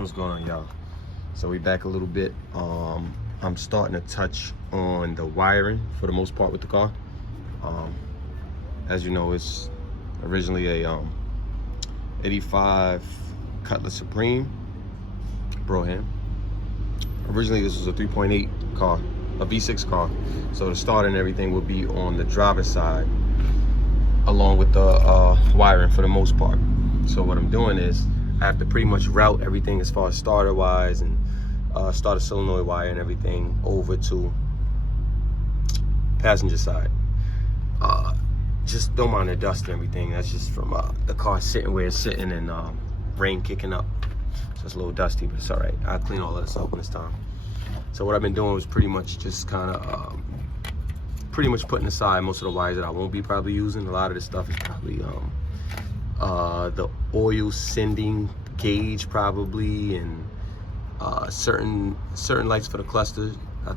What's going on, y'all? So we back a little bit. I'm starting to touch on the wiring for the most part with the car. As you know, it's originally a 85 Cutlass Supreme Broham. Originally this was a 3.8 car, a V6 car. So the starter and everything will be on the driver's side along with the wiring for the most part. So what I'm doing is I have to pretty much route everything as far as starter wise and starter solenoid wire and everything over to passenger side. Just don't mind the dust and everything. That's just from the car sitting where it's sitting and rain kicking up. So it's a little dusty, but it's all right. I'll clean all of this up when it's time. So what I've been doing was pretty much just kind of putting aside most of the wires that I won't be probably using. A lot of this stuff is probably the oil sending gauge probably, and certain lights for the cluster. I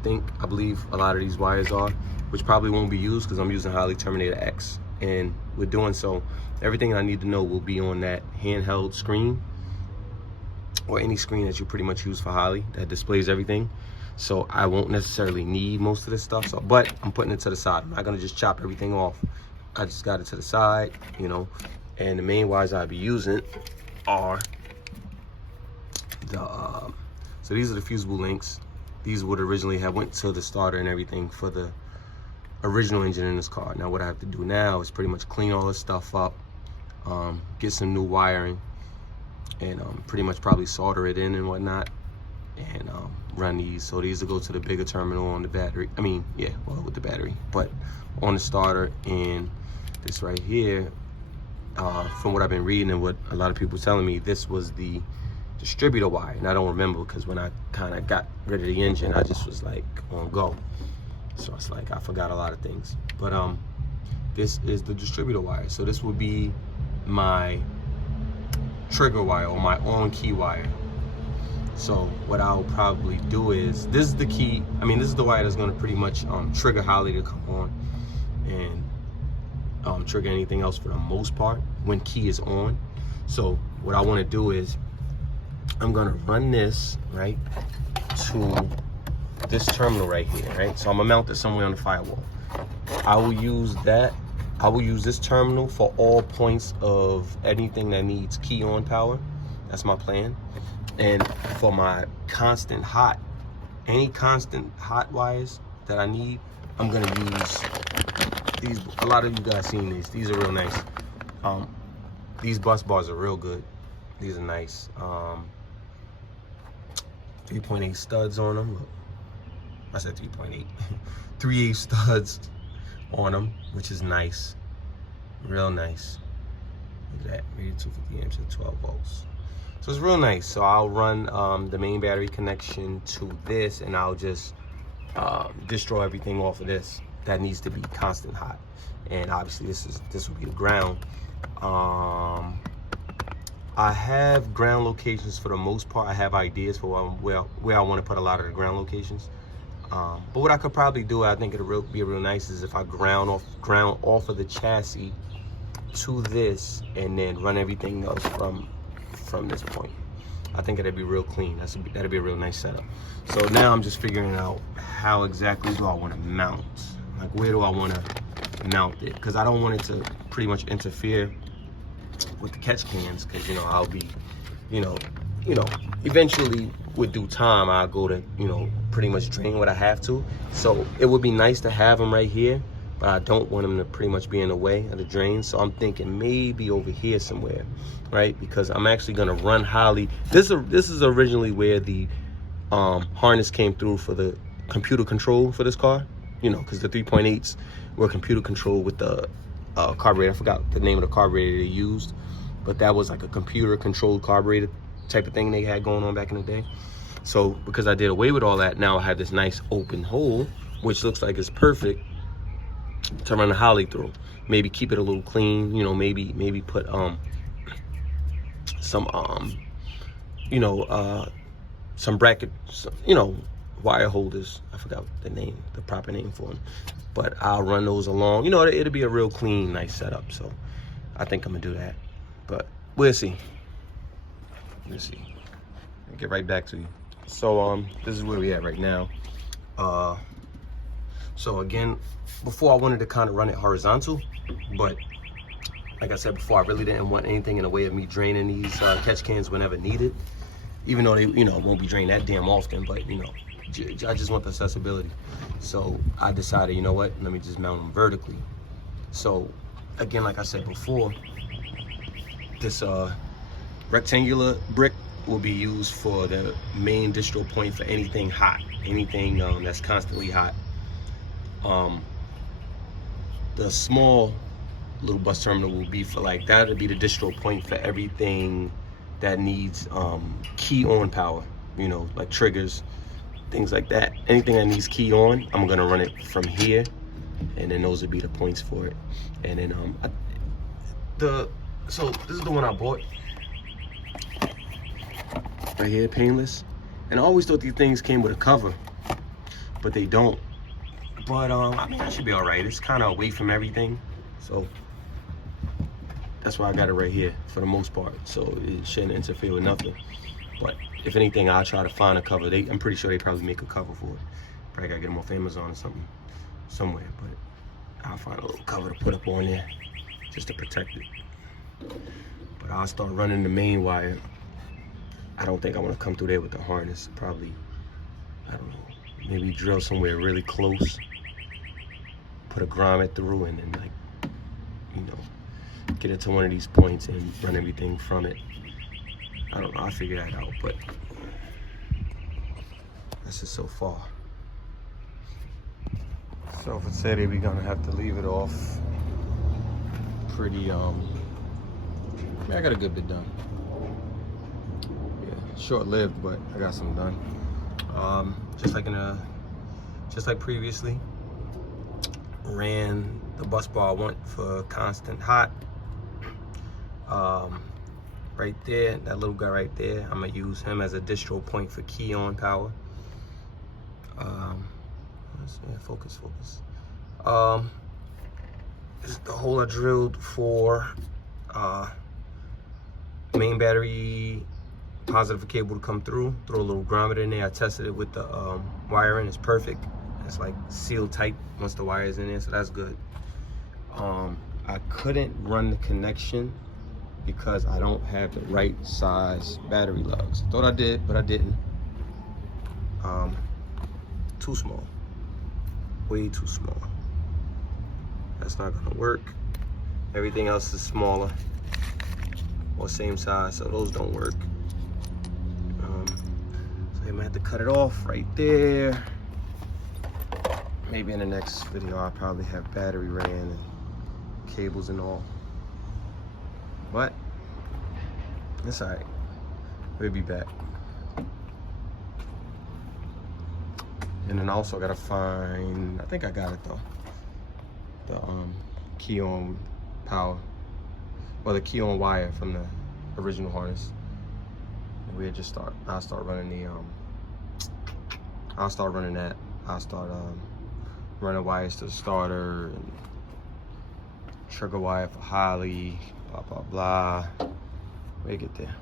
believe a lot of these wires are, which probably won't be used because I'm using Holley Terminator X, and with doing so, everything I need to know will be on that handheld screen or any screen that you pretty much use for Holley that displays everything. So I won't necessarily need most of this stuff. So, but I'm putting it to the side. I'm not gonna just chop everything off. I just got it to the side, you know. And the main wires I'll be using are the so these are the fusible links. These would originally have went to the starter and everything for the original engine in this car. Now what I have to do now is pretty much clean all this stuff up, get some new wiring, and pretty much probably solder it in and whatnot, and run these. So these will go to the bigger terminal on the battery. I mean, yeah, well, with the battery, but on the starter. And this right here, from what I've been reading and what a lot of people were telling me, this was the distributor wire. And I don't remember because when I kind of got rid of the engine, I just was like on go. So it's like I forgot a lot of things. But this is the distributor wire. So this would be my trigger wire or my on key wire. So what I'll probably do is, this is the key. I mean, this is the wire that's going to pretty much trigger Holley to come on and trigger anything else for the most part when key is on. So what I want to do is I'm going to run this right to this terminal right here, right? So I'm gonna mount it somewhere on the firewall. I will use that. I will use this terminal for all points of anything that needs key on power. That's my plan. And for my constant hot, any constant hot wires that I need, I'm gonna use these. A lot of you guys seen these. These are real nice. These bus bars are real good. These are nice. 3.8 studs on them. Look. I said 3.8. 3/8 studs on them, which is nice. Real nice. Look at that. Rated 250 amps at 12 volts. So it's real nice. So I'll run the main battery connection to this, and I'll just destroy everything off of this that needs to be constant hot. And obviously this will be the ground. I have ground locations for the most part. I have ideas for where I want to put a lot of the ground locations. But what I could probably do, I think it'll be real nice, is if I ground off of the chassis to this and then run everything else from this point. I think it'd be real clean. That'd be a real nice setup. So now I'm just figuring out how exactly do I want to mount. Like, where do I want to mount it? Because I don't want it to pretty much interfere with the catch cans, because I'll be, eventually with due time I'll go to, pretty much drain what I have to. So it would be nice to have them right here, but I don't want them to pretty much be in the way of the drain. So I'm thinking maybe over here somewhere, right? Because I'm actually gonna run Holley. This is originally where the harness came through for the computer control for this car, because the 3.8s were computer controlled with the carburetor. I forgot the name of the carburetor they used, but that was like a computer controlled carburetor type of thing they had going on back in the day. So because I did away with all that, now I have this nice open hole, which looks like it's perfect to run the Holley through. Maybe keep it a little clean, maybe put some brackets, wire holders. I forgot the proper name for them, but I'll run those along. It'll be a real clean, nice setup. So I think I'm gonna do that, but we'll see. get right back to you. So this is where we at right now. So again, before I wanted to kind of run it horizontal, but like I said before, I really didn't want anything in the way of me draining these catch cans whenever needed, even though they, won't be drained that damn often, but I just want the accessibility. So I decided, you know what, let me just mount them vertically. So again, like I said before, this rectangular brick will be used for the main distro point for anything hot, anything that's constantly hot. The small little bus terminal will be for like, that'll be the distro point for everything that needs key on power, like triggers, things like that. Anything that needs key on, I'm gonna run it from here, and then those would be the points for it. And then so this is the one I bought right here, painless. And I always thought these things came with a cover, but they don't. But I mean, that should be all right. It's kind of away from everything, so that's why I got it right here for the most part. So it shouldn't interfere with nothing. But if anything, I'll try to find a cover. I'm pretty sure they probably make a cover for it. Probably gotta get them off Amazon or something, somewhere. But I'll find a little cover to put up on there just to protect it. But I'll start running the main wire. I don't think I want to come through there with the harness. Probably, I don't know, maybe drill somewhere really close, put a grommet through, and then get it to one of these points and run everything from it. I don't know, I'll figure that out, but that's just so far. So for today, we're gonna have to leave it off pretty, I got a good bit done. Yeah, short-lived, but I got some done. Just like previously, ran the bus bar I want for constant hot. Right there, that little guy right there, I'm gonna use him as a distro point for key on power. Let's see, focus. This is the hole I drilled for main battery positive cable to come through. Throw a little grommet in there. I tested it with the wiring. It's perfect. It's like sealed tight once the wire is in there, so that's good. I couldn't run the connection because I don't have the right size battery lugs. Thought I did, but I didn't. Too small. Way too small. That's not gonna work. Everything else is smaller or same size, so those don't work. So I'm gonna have to cut it off right there. Maybe in the next video I'll probably have battery ran and cables and all. But it's all right. We'll be back. And then I also gotta find, I think I got it though, the key on power, or the key on wire from the original harness. And we'll just I'll start running the I'll start running that. I'll start running wires to the starter and trigger wire for Holly, blah blah blah. We'll get there.